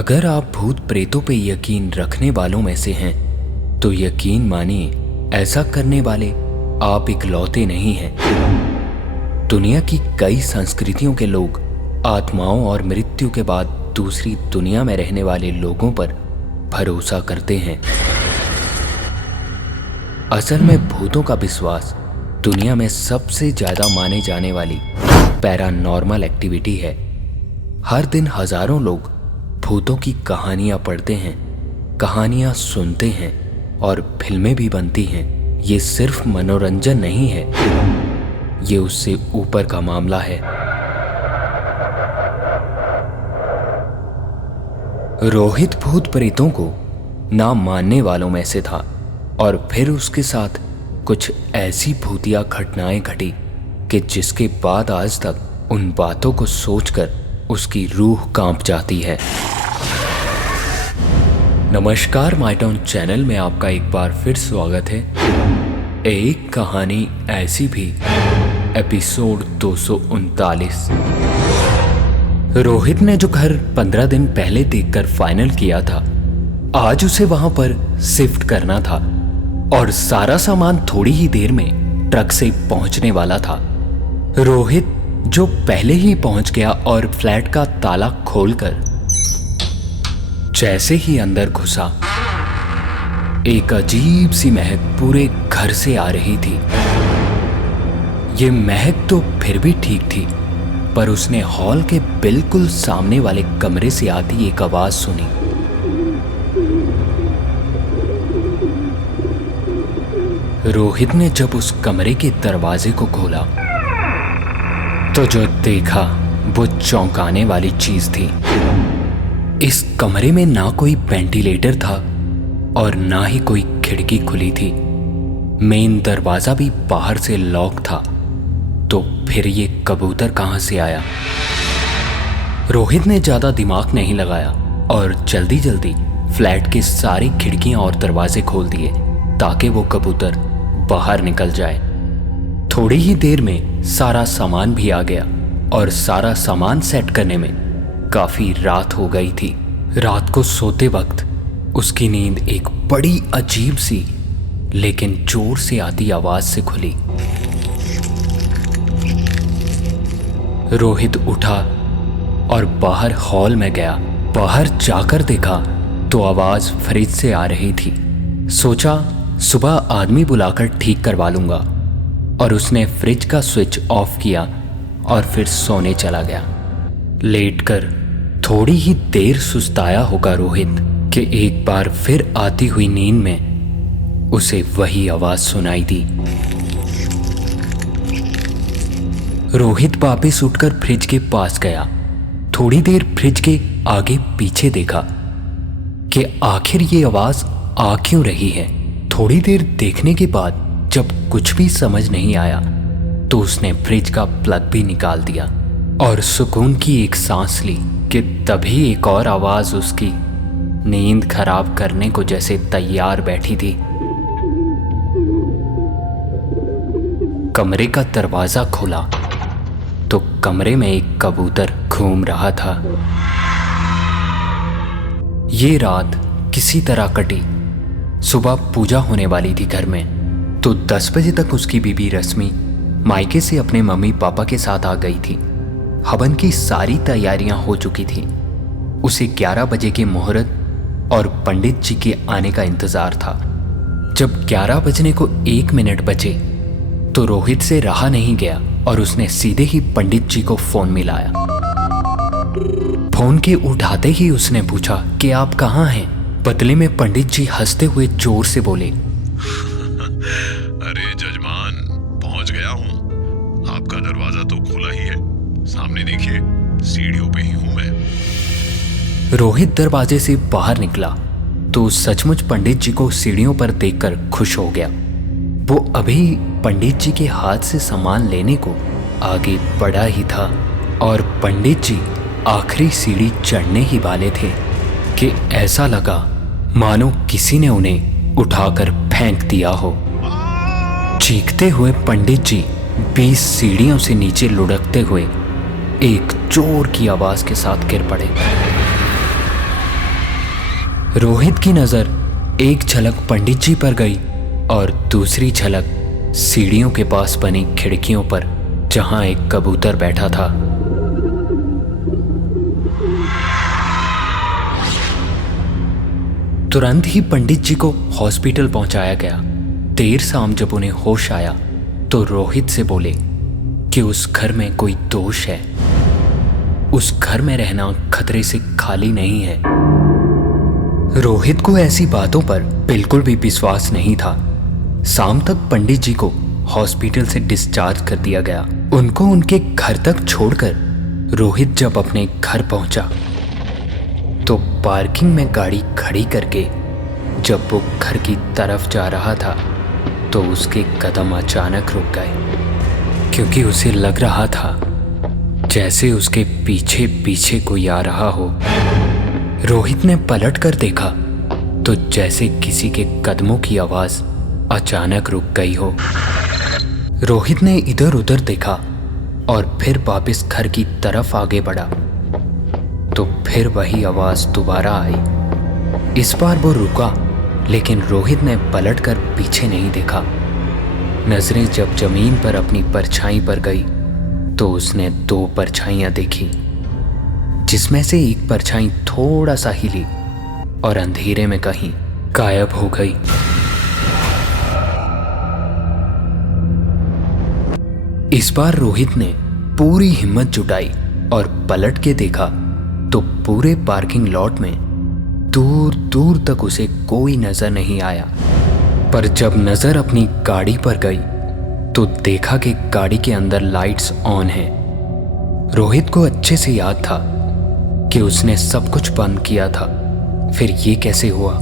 अगर आप भूत प्रेतों पे यकीन रखने वालों में से हैं तो यकीन मानिए, ऐसा करने वाले आप इकलौते नहीं हैं। दुनिया की कई संस्कृतियों के लोग आत्माओं और मृत्यु के बाद दूसरी दुनिया में रहने वाले लोगों पर भरोसा करते हैं। असल में भूतों का विश्वास दुनिया में सबसे ज्यादा माने जाने वाली पैरानॉर्मल एक्टिविटी है। हर दिन हजारों लोग भूतों की कहानियां पढ़ते हैं, कहानियां सुनते हैं और फिल्में भी बनती हैं। ये सिर्फ मनोरंजन नहीं है, ये उससे ऊपर का मामला है। रोहित भूत प्रेतों को ना मानने वालों में से था और फिर उसके साथ कुछ ऐसी भूतिया घटनाएं घटी कि जिसके बाद आज तक उन बातों को सोचकर उसकी रूह कांप जाती है। नमस्कार, माय टाउन चैनल में आपका एक बार फिर स्वागत है। एक कहानी ऐसी भी, एपिसोड 239। रोहित ने जो घर 15 दिन पहले देखकर फाइनल किया था, आज उसे वहां पर शिफ्ट करना था और सारा सामान थोड़ी ही देर में ट्रक से पहुंचने वाला था। रोहित जो पहले ही पहुंच गया और फ्लैट का ताला खोलकर जैसे ही अंदर घुसा, एक अजीब सी महक पूरे घर से आ रही थी। ये महक तो फिर भी ठीक थी, पर उसने हॉल के बिल्कुल सामने वाले कमरे से आती एक आवाज सुनी। रोहित ने जब उस कमरे के दरवाजे को खोला तो जो देखा वो चौंकाने वाली चीज थी। इस कमरे में ना कोई वेंटिलेटर था और ना ही कोई खिड़की खुली थी। मेन दरवाजा भी बाहर से लॉक था। तो फिर ये कबूतर कहां से आया? रोहित ने ज्यादा दिमाग नहीं लगाया और जल्दी जल्दी फ्लैट के सारी खिड़कियां और दरवाजे खोल दिए ताकि वो कबूतर बाहर निकल जाए। थोड़ी ही देर में सारा सामान भी आ गया और सारा सामान सेट करने में काफी रात हो गई थी। रात को सोते वक्त उसकी नींद एक बड़ी अजीब सी लेकिन जोर से आती आवाज से खुली। रोहित उठा और बाहर हॉल में गया। बाहर जाकर देखा तो आवाज फ्रिज से आ रही थी। सोचा सुबह आदमी बुलाकर ठीक करवा लूंगा, और उसने फ्रिज का स्विच ऑफ किया और फिर सोने चला गया। लेटकर थोड़ी ही देर सुस्ताया होगा रोहित कि एक बार फिर आती हुई नींद में उसे वही आवाज सुनाई दी। रोहित वापस उठकर फ्रिज के पास गया। थोड़ी देर फ्रिज के आगे पीछे देखा कि आखिर ये आवाज आ क्यों रही है। थोड़ी देर देखने के बाद जब कुछ भी समझ नहीं आया तो उसने फ्रिज का प्लग भी निकाल दिया और सुकून की एक सांस ली कि तभी एक और आवाज उसकी नींद खराब करने को जैसे तैयार बैठी थी। कमरे का दरवाजा खोला तो कमरे में एक कबूतर घूम रहा था। ये रात किसी तरह कटी। सुबह पूजा होने वाली थी घर में, तो 10 बजे तक उसकी बीबी रश्मि मायके से अपने मम्मी पापा के साथ आ गई थी। हवन की सारी तैयारियां हो चुकी थी। उसे 11 बजे के मुहूर्त और पंडित जी के आने का इंतजार था। जब 11 बजने को 1 मिनट बचे तो रोहित से रहा नहीं गया और उसने सीधे ही पंडित जी को फोन मिलाया। फोन के उठाते ही उसने पूछा कि आप कहाँ हैं? बदले में पंडित जी हंसते हुए जोर से बोले, अरे जजमान, पहुंच गया हूं। आपका दरवाजा तो खुला ही है, सामने देखिए, सीढ़ियों पे ही हूं मैं। रोहित दरवाजे से बाहर निकला तो सचमुच पंडित जी को सीढ़ियों पर देखकर खुश हो गया। वो अभी पंडित जी के हाथ से सामान लेने को आगे बढ़ा ही था और पंडित जी आखिरी सीढ़ी चढ़ने ही वाले थे कि ऐसा लगा मानो किसी ने उन्हें उठाकर फेंक दिया हो। चीखते हुए पंडित जी 20 सीढ़ियों से नीचे लुढ़कते हुए एक जोर की आवाज के साथ गिर पड़े। रोहित की नजर एक झलक पंडित जी पर गई और दूसरी झलक सीढ़ियों के पास बनी खिड़कियों पर, जहां एक कबूतर बैठा था। तुरंत ही पंडित जी को हॉस्पिटल पहुंचाया गया। देर शाम जब उन्हें होश आया तो रोहित से बोले कि उस घर में कोई दोष है, उस घर में रहना खतरे से खाली नहीं है। रोहित को ऐसी बातों पर बिल्कुल भी विश्वास नहीं था। शाम तक पंडित जी को हॉस्पिटल से डिस्चार्ज कर दिया गया। उनको उनके घर तक छोड़कर रोहित जब अपने घर पहुंचा तो पार्किंग में गाड़ी खड़ी करके जब वो घर की तरफ जा रहा था तो उसके कदम अचानक रुक गए, क्योंकि उसे लग रहा था जैसे उसके पीछे पीछे कोई आ रहा हो। रोहित ने पलट कर देखा तो जैसे किसी के कदमों की आवाज अचानक रुक गई हो। रोहित ने इधर उधर देखा और फिर वापस घर की तरफ आगे बढ़ा तो फिर वही आवाज दोबारा आई। इस बार वो रुका, लेकिन रोहित ने पलट कर पीछे नहीं देखा। नजरें जब जमीन पर अपनी परछाई पर गई तो उसने 2 परछाइयां देखी, जिसमें से एक परछाई थोड़ा सा हिली और अंधेरे में कहीं गायब हो गई। इस बार रोहित ने पूरी हिम्मत जुटाई और पलट के देखा तो पूरे पार्किंग लॉट में दूर दूर तक उसे कोई नजर नहीं आया। पर जब नजर अपनी गाड़ी पर गई तो देखा कि गाड़ी के अंदर लाइट्स ऑन हैं। रोहित को अच्छे से याद था कि उसने सब कुछ बंद किया था, फिर ये कैसे हुआ?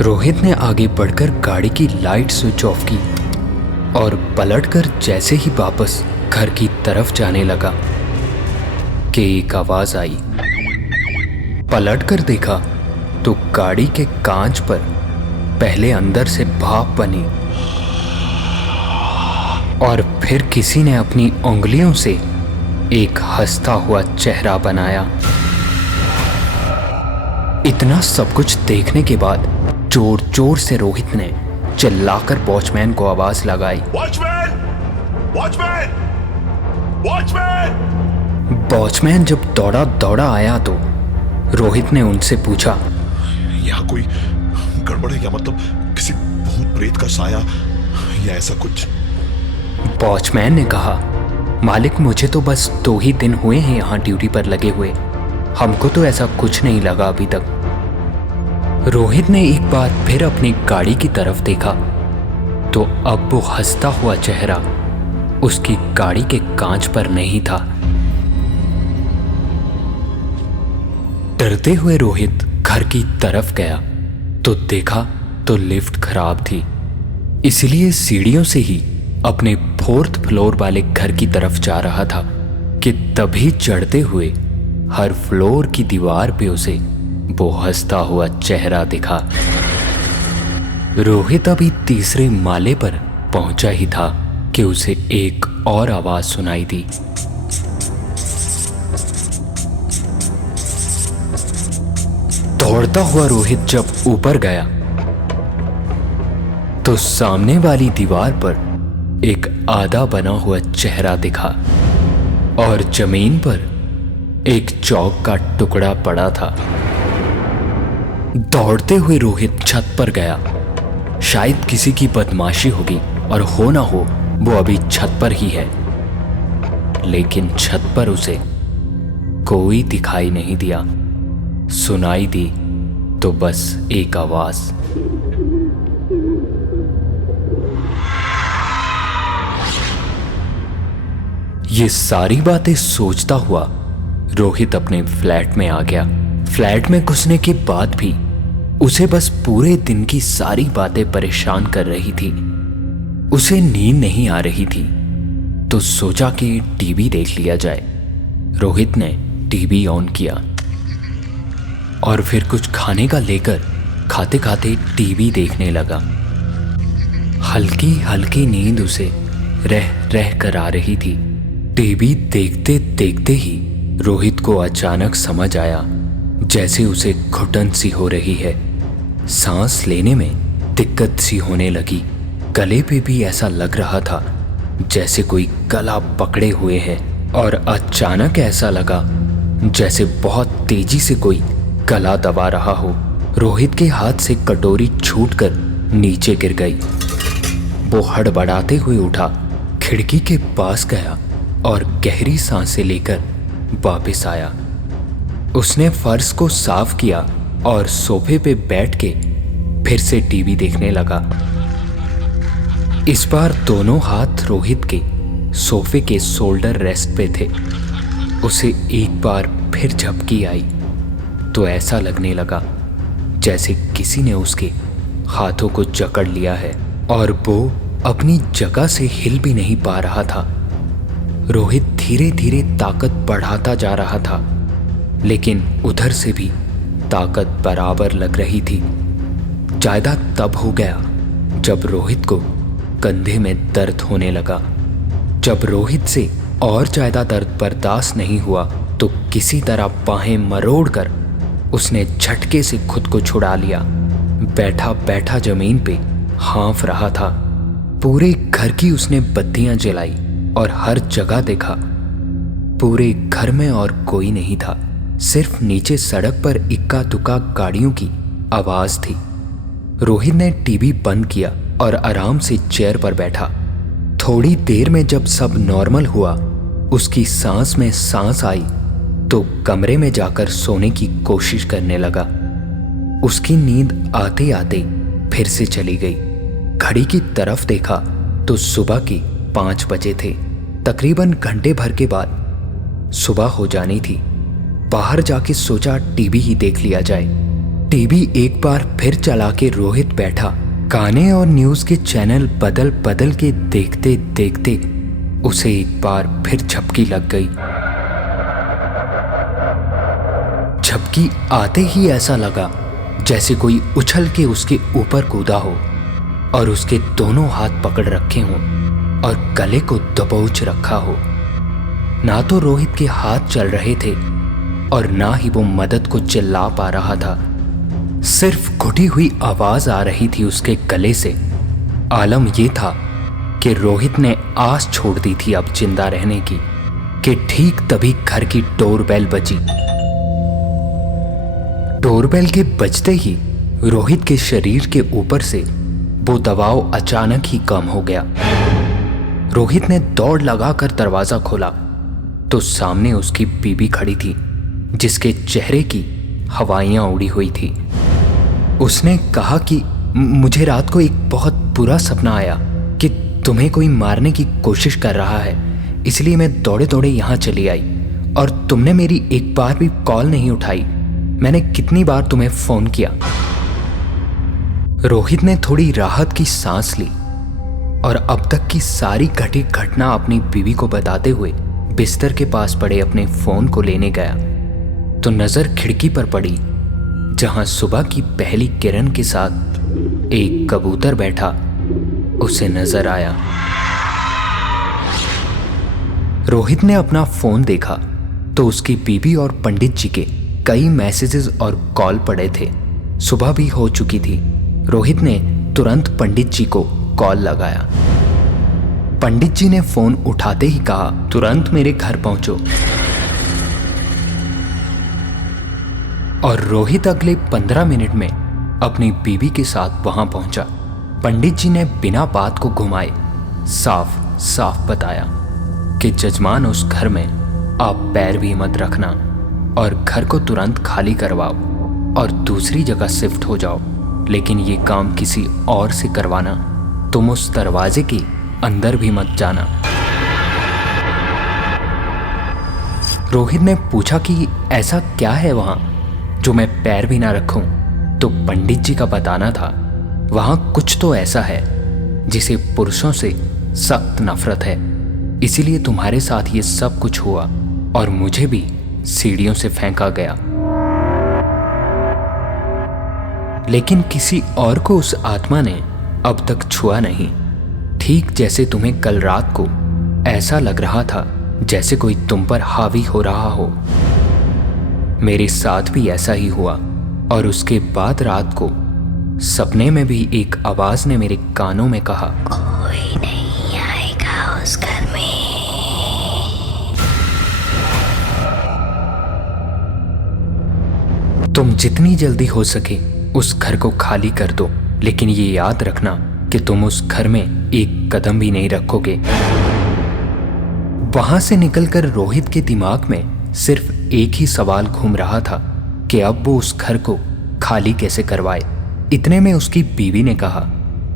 रोहित ने आगे बढ़कर गाड़ी की लाइट स्विच ऑफ की और पलटकर जैसे ही वापस घर की तरफ जाने लगा कि एक आवाज आई। पलटकर देखा तो गाड़ी के कांच पर पहले अंदर से भाप बनी और फिर किसी ने अपनी उंगलियों से एक हंसता हुआ चेहरा बनाया। इतना सब कुछ देखने के बाद जोर जोर से रोहित ने चिल्लाकर वॉचमैन को आवाज लगाई, वॉचमैन! वॉचमैन! वॉचमैन! वॉचमैन जब दौड़ा दौड़ा आया तो रोहित ने उनसे पूछा, यहाँ कोई गड़बड़ है क्या? मतलब किसी भूत प्रेत का साया या ऐसा कुछ? वॉचमैन ने कहा, मालिक मुझे तो बस 2 ही दिन हुए हैं यहाँ ड्यूटी पर लगे हुए, हमको तो ऐसा कुछ नहीं लगा अभी तक। रोहित ने एक बार फिर अपनी गाड़ी की तरफ देखा तो अब वो हंसता हुआ चेहरा उसकी गाड़ी के कांच पर नहीं था। डरते हुए रोहित घर की तरफ गया तो देखा तो लिफ्ट खराब थी, इसलिए सीढ़ियों से ही अपने 4th फ्लोर वाले घर की तरफ जा रहा था कि तभी चढ़ते हुए हर फ्लोर की दीवार पे उसे वो हंसता हुआ चेहरा दिखा। रोहित अभी 3रे माले पर पहुंचा ही था कि उसे एक और आवाज सुनाई दी। दौड़ता हुआ रोहित जब ऊपर गया तो सामने वाली दीवार पर एक आधा बना हुआ चेहरा दिखा और जमीन पर एक चौक का टुकड़ा पड़ा था। दौड़ते हुए रोहित छत पर गया। शायद किसी की बदमाशी होगी और हो ना हो वो अभी छत पर ही है, लेकिन छत पर उसे कोई दिखाई नहीं दिया। सुनाई दी तो बस एक आवाज, ये सारी बातें सोचता हुआ रोहित अपने फ्लैट में आ गया। फ्लैट में घुसने के बाद भी उसे बस पूरे दिन की सारी बातें परेशान कर रही थी। उसे नींद नहीं आ रही थी तो सोचा कि टीवी देख लिया जाए। रोहित ने टीवी ऑन किया और फिर कुछ खाने का लेकर खाते खाते टीवी देखने लगा। हल्की हल्की नींद उसे रह रह कर आ रही थी। टीवी देखते देखते ही रोहित को अचानक समझ आया जैसे उसे घुटन सी हो रही है। सांस लेने में दिक्कत सी होने लगी। गले पे भी ऐसा लग रहा था जैसे कोई गला पकड़े हुए है। और अचानक ऐसा लगा जैसे बहुत तेजी से कोई गला दबा रहा हो। रोहित के हाथ से कटोरी छूटकर नीचे गिर गई। वो हड़बड़ाते हुए उठा, खिड़की के पास गया और गहरी सांसें लेकर वापस आया। उसने फर्श को साफ किया और सोफे पे बैठ के फिर से टीवी देखने लगा। इस बार दोनों हाथ रोहित के सोफे के शोल्डर रेस्ट पे थे। उसे एक बार फिर झपकी आई तो ऐसा लगने लगा जैसे किसी ने उसके हाथों को जकड़ लिया है और वो अपनी जगह से हिल भी नहीं पा रहा था। रोहित धीरे धीरे ताकत बढ़ाता जा रहा था, लेकिन उधर से भी ताकत बराबर लग रही थी। ज्यादा तब हो गया जब रोहित को कंधे में दर्द होने लगा। जब रोहित से और ज्यादा दर्द बर्दाश्त नहीं हुआ तो किसी तरह बाहें मरोड़कर उसने झटके से खुद को छुड़ा लिया। बैठा बैठा जमीन पे हाँफ रहा था। पूरे घर की उसने बत्तियां जलाई और हर जगह देखा। पूरे घर में और कोई नहीं था, सिर्फ नीचे सड़क पर इक्का दुक्का गाड़ियों की आवाज थी। रोहित ने टीवी बंद किया और आराम से चेयर पर बैठा। थोड़ी देर में जब सब नॉर्मल हुआ, उसकी सांस में सांस आई तो कमरे में जाकर सोने की कोशिश करने लगा। उसकी नींद आते आते फिर से चली गई। घड़ी की तरफ देखा तो सुबह के 5 बजे थे। तकरीबन घंटे भर के बाद सुबह हो जानी थी। बाहर जाके सोचा टीवी ही देख लिया जाए। टीवी एक बार फिर चला के रोहित बैठा। गाने और न्यूज के चैनल बदल बदल के देखते देखते उसे एक बार फिर झपकी लग गई। झपकी आते ही ऐसा लगा जैसे कोई उछल के उसके ऊपर कूदा हो और उसके दोनों हाथ पकड़ रखे हों और गले को दबोच रखा हो। ना तो रोहित के हाथ चल रहे थे और ना ही वो मदद को चिल्ला पा रहा था। सिर्फ घुटी हुई आवाज आ रही थी उसके गले से। आलम ये था कि रोहित ने आस छोड़ दी थी अब जिंदा रहने की कि ठीक तभी घर की डोरबेल बजी। डोरबेल के बजते ही रोहित के शरीर के ऊपर से वो दबाव अचानक ही कम हो गया। रोहित ने दौड़ लगाकर दरवाजा खोला तो सामने उसकी बीबी खड़ी थी, जिसके चेहरे की हवाइयां उड़ी हुई थी। उसने कहा कि मुझे रात को एक बहुत बुरा सपना आया कि तुम्हें कोई मारने की कोशिश कर रहा है, इसलिए मैं दौड़े दौड़े यहां चली आई और तुमने मेरी एक बार भी कॉल नहीं उठाई। मैंने कितनी बार तुम्हें फोन किया। रोहित ने थोड़ी राहत की सांस ली और अब तक की सारी घटी घटना अपनी बीवी को बताते हुए बिस्तर के पास पड़े अपने फोन को लेने गया तो नजर खिड़की पर पड़ी, जहां सुबह की पहली किरण के साथ एक कबूतर बैठा उसे नजर आया। रोहित ने अपना फोन देखा तो उसकी बीवी और पंडित जी के कई मैसेजेस और कॉल पड़े थे। सुबह भी हो चुकी थी। रोहित ने तुरंत पंडित जी को कॉल लगाया। पंडित जी ने फोन उठाते ही कहा, तुरंत मेरे घर पहुंचो। और रोहित अगले 15 मिनट में अपनी बीवी के साथ वहां पहुंचा। पंडित जी ने बिना बात को घुमाए साफ साफ बताया कि जजमान उस घर में आप पैर भी मत रखना और घर को तुरंत खाली करवाओ और दूसरी जगह शिफ्ट हो जाओ, लेकिन ये काम किसी और से करवाना। तुम उस दरवाजे के अंदर भी मत जाना। रोहित ने पूछा कि ऐसा क्या है वहां जो मैं पैर भी ना रखूं, तो पंडित जी का बताना था वहां कुछ तो ऐसा है जिसे पुरुषों से सख्त नफरत है, इसीलिए तुम्हारे साथ ये सब कुछ हुआ और मुझे भी सीढ़ियों से फेंका गया। लेकिन किसी और को उस आत्मा ने अब तक छुआ नहीं, ठीक जैसे तुम्हें कल रात को ऐसा लग रहा था जैसे कोई तुम पर हावी हो रहा हो। मेरे साथ भी ऐसा ही हुआ और उसके बाद रात को सपने में भी एक आवाज ने मेरे कानों में कहा, कोई नहीं आएगा उस घर में। तुम जितनी जल्दी हो सके उस घर को खाली कर दो, लेकिन ये याद रखना कि तुम उस घर में एक कदम भी नहीं रखोगे। वहां से निकलकर रोहित के दिमाग में सिर्फ एक ही सवाल घूम रहा था कि अब वो उस घर को खाली कैसे करवाए। इतने में उसकी बीवी ने कहा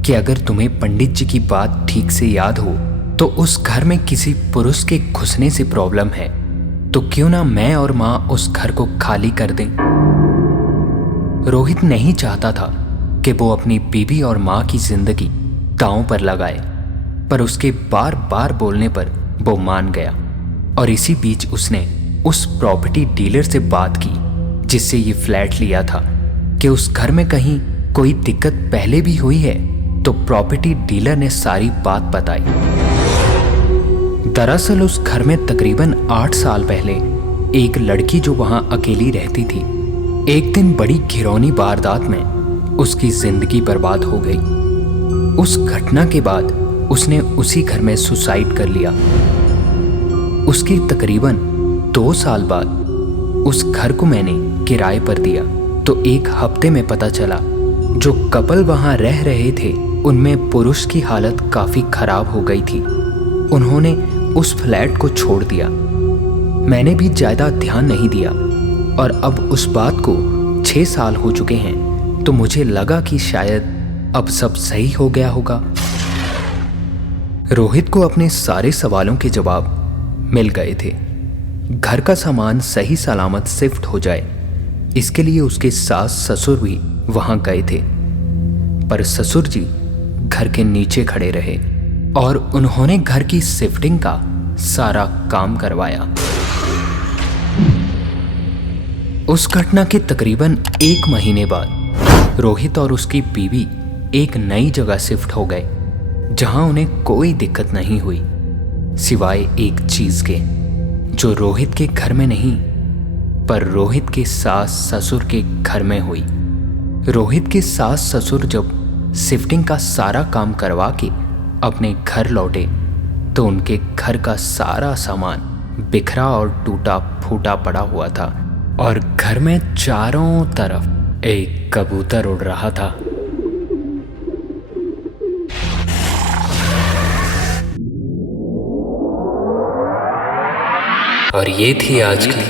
कि अगर तुम्हें पंडित जी की बात ठीक से याद हो तो उस घर में किसी पुरुष के घुसने से प्रॉब्लम है, तो क्यों ना मैं और माँ उस घर को खाली कर दें। रोहित नहीं चाहता था कि वो अपनी बीवी और माँ की जिंदगी दांव पर लगाए, पर उसके बार बार बोलने पर वो मान गया और इसी बीच उसने उस प्रॉपर्टी डीलर से बात की जिससे ये फ्लैट लिया था कि उस घर में कहीं कोई दिक्कत पहले भी हुई है। तो प्रॉपर्टी डीलर ने सारी बात बताई। दरअसल उस घर में तकरीबन 8 साल पहले एक लड़की जो वहां अकेली रहती थी, एक दिन बड़ी घिनौनी वारदात में उसकी जिंदगी बर्बाद हो गई। उस घटना के बाद उसने उसी घर में सुसाइड कर लिया। उसके तकरीबन 2 साल बाद उस घर को मैंने किराए पर दिया तो एक हफ्ते में पता चला जो कपल वहां रह रहे थे उनमें पुरुष की हालत काफी खराब हो गई थी। उन्होंने उस फ्लैट को छोड़ दिया। मैंने भी ज्यादा ध्यान नहीं दिया और अब उस बात को 6 साल हो चुके हैं, तो मुझे लगा कि शायद अब सब सही हो गया होगा। रोहित को अपने सारे सवालों के जवाब मिल गए थे। घर का सामान सही सलामत शिफ्ट हो जाए, इसके लिए उसके सास ससुर भी वहां गए थे, पर ससुर जी घर के नीचे खड़े रहे और उन्होंने घर की शिफ्टिंग का सारा काम करवाया। उस घटना के तकरीबन 1 महीने बाद रोहित और उसकी बीवी एक नई जगह शिफ्ट हो गए जहां उन्हें कोई दिक्कत नहीं हुई, सिवाय एक चीज के जो रोहित के घर में नहीं पर रोहित के सास ससुर के घर में हुई। रोहित के सास ससुर जब शिफ्टिंग का सारा काम करवा के अपने घर लौटे तो उनके घर का सारा सामान बिखरा और टूटा फूटा पड़ा हुआ था और घर में चारों तरफ एक कबूतर उड़ रहा था। और ये थी आज की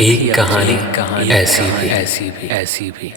एक कहानी ऐसी भी।